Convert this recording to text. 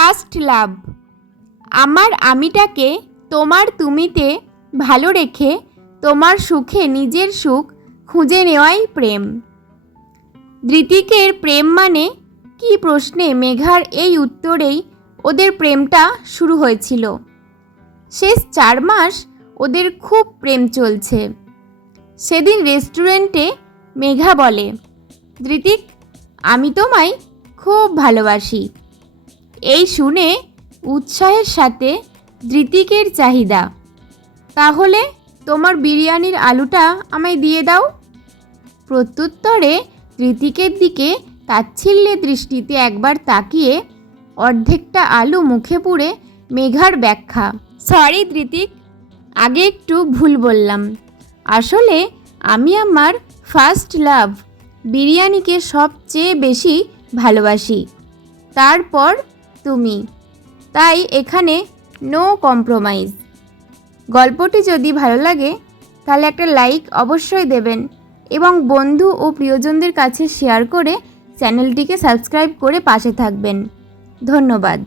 First love আমার আমিটাকে তোমার তুমিতে ভালো রেখে তোমার সুখে নিজের সুখ খুঁজে নেওয়াই প্রেম। ধৃতিকের প্রেম মানে কি প্রশ্নে মেঘার এই উত্তরেই ওদের প্রেমটা শুরু হয়েছিল। শেষ চার মাস ওদের খুব প্রেম চলছে। সেদিন রেস্টুরেন্টে মেঘা বলে, ধৃতিক, আমি তোমায় খুব ভালোবাসি। এই শুনে উৎসাহের সাথে ধৃতিকের চাহিদা। তাহলে তোমার বিরিয়ানির আলুটা আমায় দিয়ে দাও। প্রত্যুত্তরে ঋতিকের দিকে তাচ্ছিল্যের দৃষ্টিতে একবার তাকিয়ে অর্ধেকটা আলু মুখে পুড়ে মেঘার ব্যাখ্যা। সরি ধৃতিক, আগে একটু ভুল বললাম। আসলে আমি আমার ফার্স্ট লাভ বিরিয়ানিকে সবচেয়ে বেশি ভালোবাসি। তারপর তুমি। তাই এখানে নো কম্প্রোমাইজ গল্পটি যদি ভালো লাগে, তাহলে একটা লাইক অবশ্যই দেবেন এবং বন্ধু ও প্রিয়জনদের কাছে শেয়ার করে চ্যানেলটিকে সাবস্ক্রাইব করে পাশে থাকবেন। ধন্যবাদ।